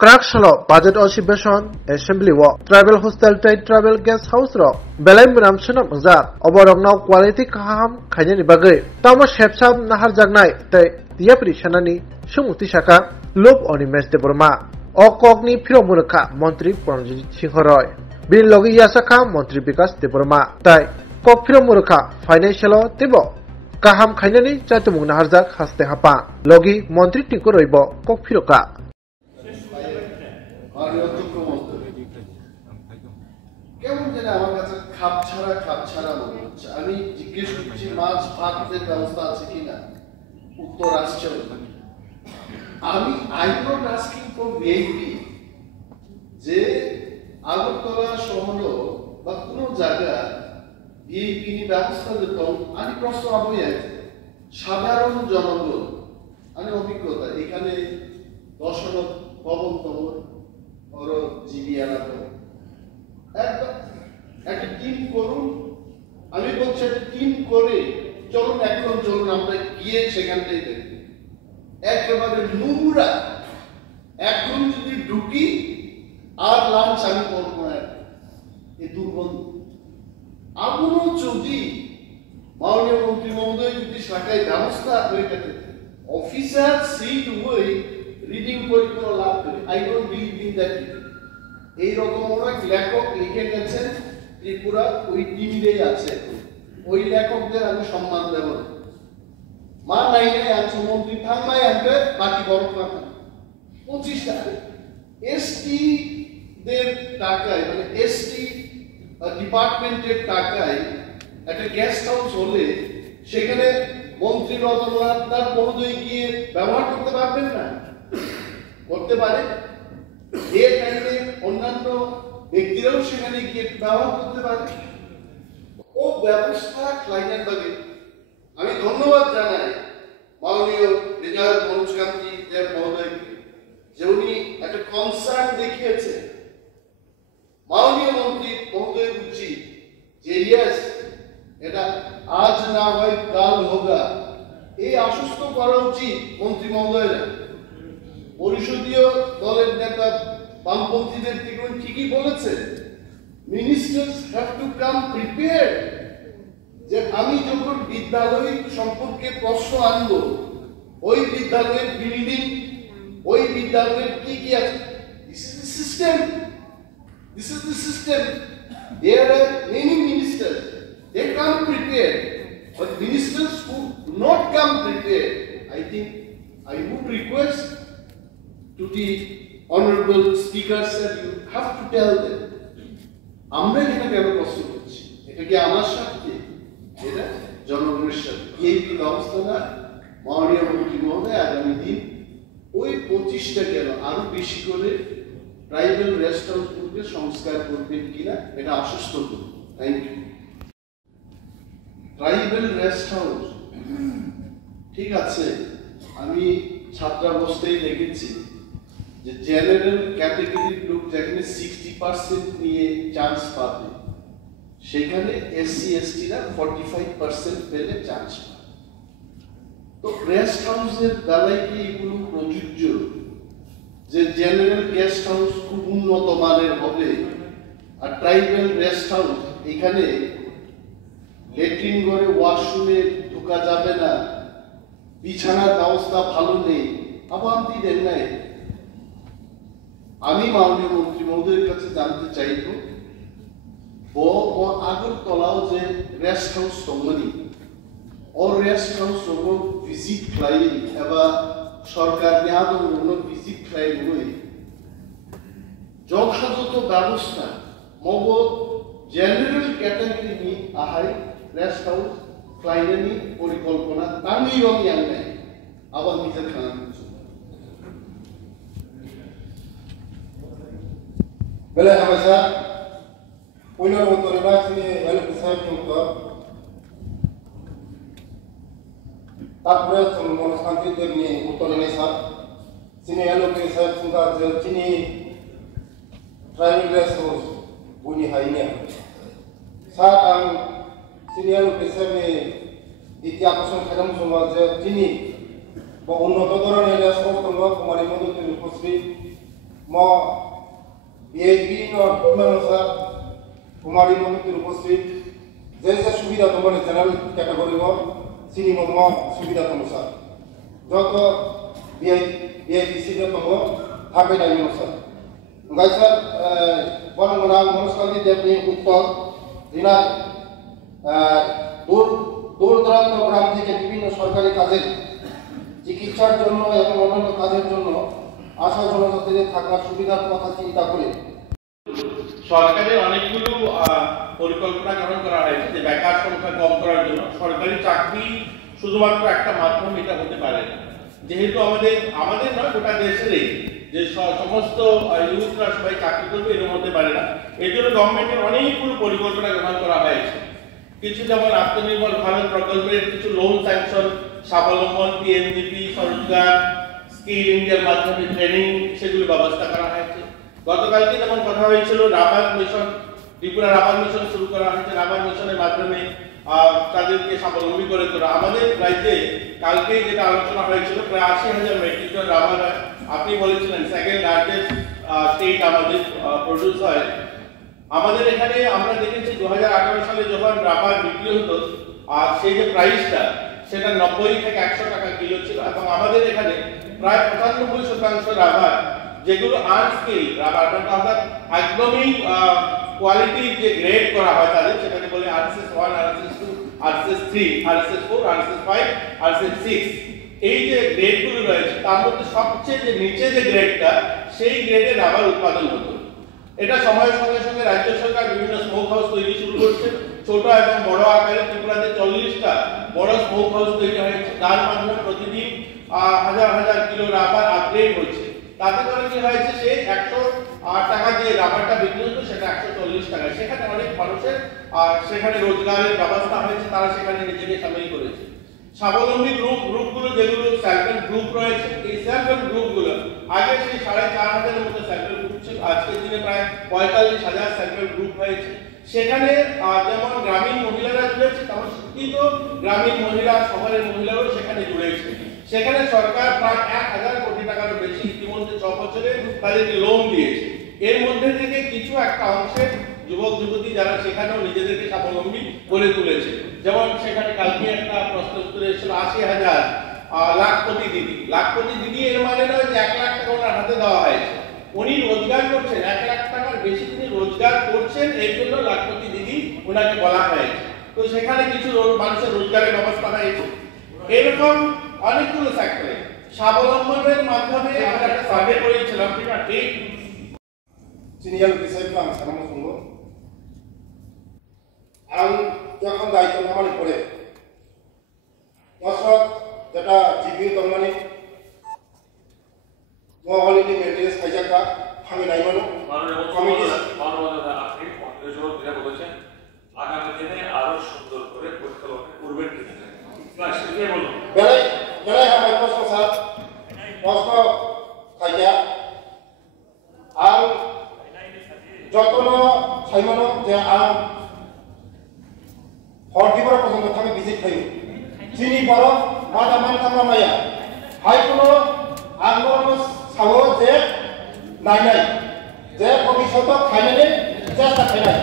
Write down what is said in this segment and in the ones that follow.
Crackshallow budget exhibition assembly walk travel hostel tai travel guest house ro belai munam sunam za oborognaw quality kaham khainani bagai tamo shepsam nahar jagnai tai tiapri sanani sumuti saka lob oni mes de burma okokni phiromurkha মন্ত্রী পরমজিৎ সিংহ রয় bin logi yasaka মন্ত্রী বিকাশ Debbarma tai kok phiromurkha financial tebo kaham khainani chatumung naharjak haste hapa logi মন্ত্রী টিকো রইব kok phiroka কেমন যেন আমার কাছে খাপ ছাড়া মনে হচ্ছে। আমি জিজ্ঞেস করছি মাছ ভাতের ব্যবস্থা আছে কিনা, উত্তর আসছে আমি I not asking for VIP যে আগরতলা শহর বা কোনো জায়গা ভিআইপি ব্যবস্থা দিত। আমি প্রশ্ন আবই আছে সাধারণ জনগণ আমি অভিজ্ঞতা এখানে দর্শক ভবন তবর ওর জিবি এলাকা একটা টিম করুন। আমি বলছি একটা টিম করে চলুন আমরা গিয়ে সেখানটাই দেখি একেবারে নোংরা। এখন যদি ঢুকি আর লাঞ্চ আমি করবো না, এই দুর্গন্ধ। এখনো যদি মাননীয় মন্ত্রী মহোদয় যদি শাখায় ব্যবস্থা হয়ে গেছে অফিসার সিট হয়ে রিডিং পরীক্ষা লাভ করে, I don't believe in that. এইরকম অনেক লেখক লিখে গেছেন ত্রিপুরা, ওই টিমে আছে। ওই লেখকদের আমি সম্মান দেব না। মা নাই আছে মন্ত্রী থাকবাই আনবে বাকি বড় কথা 25 টাকা এসটি দের টাকায় মানে এসটি ডিপার্টমেন্টের টাকায় একটা গেস্ট হাউস হলে সেখানে মন্ত্রী রতনলাল তার মহোদয় গিয়ে ব্যবহার করতে পারবেন না? করতে পারে। এর কারণে অন্যান্য ব্যক্তিরাও সেখানে গিয়ে ব্যবহার করতে পারে। ও ব্যবস্থা ক্লাইন্টের বাগে আমি ধন্যবাদ জানাই মাননীয় বিধায়ক মনোজ কান্তি দেব মহোদয়কে যে উনি একটা কনসার্ন দেখিয়েছে। মাননীয় মন্ত্রী মহোদয় উচিত যে ইয়েস এটা আজ না হয় কাল হোগা, এই আশ্বস্ত করা উচিত মন্ত্রী মহোদয়রা। পরিষদীয় দলের নেতা বামপন্থীদের থেকে ঠিকই বলেছে ministers have to come prepared যে আমি যখন বিদ্যালয় সম্পর্কে প্রশ্ন আনবো ওই বিদ্যালয়ের বিল্ডিং ওই বিদ্যালয়ের কি কি আছে। This is the system there are many ministers they come prepared but ministers who do not come prepared I think I would request to the honorable speakers that you have to tell them আমরা এখানে কেন কষ্ট করছি, এটা কি আমার স্বার্থে, এটা জনগণের স্বার্থে। এই ব্যবস্থা না মাননীয় মন্ত্রী মহোদয় আগামী দিন ওই 25টা কেন আরো বেশি করে ট্রাইবাল রেস্ট হাউসগুলোকে সংস্কার করবেন কিনা এটা আশ্বস্ত করুন। Thank you. Tribal rest house ঠিক আছে, আমি ছাত্রাবস্থায় দেখেছি যে জেনারেল ক্যাটাগরির লোক যেখানে 60% নিয়ে চান্স পাবে সেখানে এসসি এসটিরা 45% পেলে চান্স পাবে। তো রেস্ট হাউসের দ্বারাই কি এগুলো প্রযোজ্য যে জেনারেল গেস্ট হাউস খুব উন্নত মানের হবে আর ট্রাইবাল রেস্ট হাউস এখানে লেট্রিন ঘরে ওয়াশরুমে ঢোকা যাবে না, বিছানার ব্যবস্থা ভালো নেই, আবান্তি দেন নাই। আমি মাননীয় মন্ত্রী মহোদয়ের কাছে জানতে চাইব আগরতলাও যে রেস্ট হাউস সম্মানী ও রেস্ট হাউস সব ভিজিট খাই এবা সরকার নিয়াদন ভিজিট খাই হই যথাযথ ব্যবস্থা মগ জেনারেল ক্যাটাগরি নি আহাই রেস্ট হাউস ক্লাইনানি পরিকল্পনা তামি রমি আনলাই আবার নিজের খানা Bela hamasa punya otoritas ini lalu besar untuk tak berat semua santi demi otoritas sini lalu besar sungguh jauh sini tribal resource bunyi hanya saat ang sini lalu besar ni itiak kosong kadang semua jauh sini bahwa unnot otoran ini semua tengah kemarin muncul di posisi mo BIB no মানুষা কুমারী মন্ত্রীর উপস্থিত যে যে সুবিধা তোমার general category চিনি মম সুবিধা তোমার যত BIPC দङ थाबै नायनो सर ओमफ्राय सर बरमोना मनुष्यनि देवनि उत्तर दिना দূর দূরান্ত গ্রাম থেকে বিভিন্ন সরকারি কাজের চিকিৎসার জন্য এবং অন্যান্য কাজের জন্য আশা জনজাতিদের থাকার সুবিধার কথা চিন্তা করে সরকারের অনেকগুলো পরিকল্পনা গ্রহণ করা হয়েছে যে বেকার সংখ্যা কম করার জন্য। সরকারি চাকরি শুধুমাত্র একটা মাধ্যম এটা হতে পারে না, যেহেতু আমাদের নয় গোটা দেশেরই যে সমস্ত ইউথরা সবাই চাকরি করবে এর মধ্যে পারে না। এর জন্য গভর্নমেন্টের অনেকগুলো পরিকল্পনা গ্রহণ করা হয়েছে। কিছু যেমন আত্মনির্ভর ভারত প্রকল্পের কিছু লোন স্যাংশন, স্বাবলম্বন, PMGP, স্বরোজগার, স্কিল ইন্ডিয়ার মাধ্যমে ট্রেনিং, সেগুলো ব্যবস্থা করা হয়েছে। গতকালকে যেমন কথা হয়েছিল rubber mission, Tripura rubber mission শুরু করা হয়েছে। রাবার মিশনের মাধ্যমে তাদেরকে স্বাবলম্বী করে তোলা। আমাদের রাজ্যে কালকে যেটা আলোচনা হয়েছিল প্রায় 80,000 মেট্রিক টন রাবার হয়। আপনি বলেছিলেন সেকেন্ড লার্জেস্ট স্টেট আমাদের প্রডিউস হয়। আমাদের এখানে আমরা দেখেছি 2018 সালে যখন রাবার বিক্রি হতো আর সেই যে প্রাইসটা সেটা 90 থেকে 100 টাকা কিলো ছিল, এবং আমাদের এখানে প্রায় 95% রাবার যেগুলো আনস্কিল রাবার, অর্থাৎ একদমই কোয়ালিটির যে গ্রেড করা হয় তাদের, সেটাকে বলে RSS1, RSS2, RSS3, RSS4, RSS5, RSS6, এই যে গ্রেডগুলো রয়েছে তার মধ্যে সবচেয়ে যে নিচে যে গ্রেডটা সেই গ্রেডে রাবার উৎপাদন হতো। এটা সময়ের সঙ্গে সঙ্গে রাজ্য সরকার বিভিন্ন স্মোক হাউস তৈরি শুরু করছে। ছোট এবং বড় আকারে ত্রিপুরাতে 40টা বড় স্মোক হাউস তৈরি হয়েছে, যার মাধ্যমে প্রতিদিন হাজার হাজার কিলো রাবার আপগ্রেড হচ্ছে। তাতে করে কি হয়েছে, সেই 100 টাকা যে রাবারটা বিক্রি হতো সেটা 140 টাকা। সেখানে অনেক মানুষের সেখানে রোজগারের ব্যবস্থা হয়েছে, তারা সেখানে নিজেকে সামিল করেছে। স্বাবলম্বী গ্রুপগুলো যেগুলো সেলফ হেল্প গ্রুপ রয়েছে, এই সেলফ হেল্প গ্রুপগুলো আগে সেই 4,500-এর মতো সেলফ হেল্প গ্রুপ ছিল, আজকের দিনে প্রায় 45,000 সেলফ হেল্প গ্রুপ হয়েছে। সেখানে যেমন গ্রামীণ মহিলারা জুড়েছে, তেমন শিক্ষিত গ্রামীণ মহিলা, শহরের মহিলারাও সেখানে জুড়েছে। সেখানে সরকার প্রায় 1,000 কোটি টাকারও বেশি ইতিমধ্যে 6 বছরে তাদেরকে লোন দিয়েছে। এর মধ্যে থেকে কিছু একটা অংশের যুবক যুবতী যারা সেখানেও নিজেদেরকে স্বাবলম্বী করে তুলেছে। যেমন সেখানে কালকে একটা প্রশ্ন উত্তরে এসেছিল 80,000 লাখপতি দিদি। লাখপতি দিদি এর মানে নয় যে 1 লাখ টাকা ওনার হাতে দেওয়া হয়েছে, উনি রোজগার করছেন 1 লাখ টাকার বেশি, তিনি রোজগার করছেন, এর জন্য লাখপতি দিদি ওনাকে বলা হয়েছে। তো সেখানে কিছু মানুষের রোজগারের ব্যবস্থা হয়েছে। এরকম অনেকগুলো সেক্টরে স্বাবলম্বনের মাধ্যমে আমরা একটা সার্ভে করেছিলাম। এই সিনিয়র বিষয়টা আমি সামনে শুনবো। আমি যখন দায়িত্ব নামানি পড়ে দর্শক যেটা জিবি তরমানি মহালিটি মেটেরিয়ালস খাইজাকা ভাঙে নাই মানুষ কমিটি আপনি দিনে বলেছেন আগামী দিনে আরো সুন্দর করে পরিকল্পনা করবেন কিনা বেলায় বেলায় আমার প্রশ্ন স্যার প্রশ্ন খাইয়া আর যতন সাইমন যে আম হরদিবার পর্যন্ত থাকে ভিজিট খাইব চিনি বড় মাদা মান কামরা মাইয়া হাই কোনো আন্দোলন সাব যে নাই নাই যে ভবিষ্যৎ খাইনানি চেষ্টা খাইনাই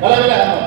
বেলা বেলা আমার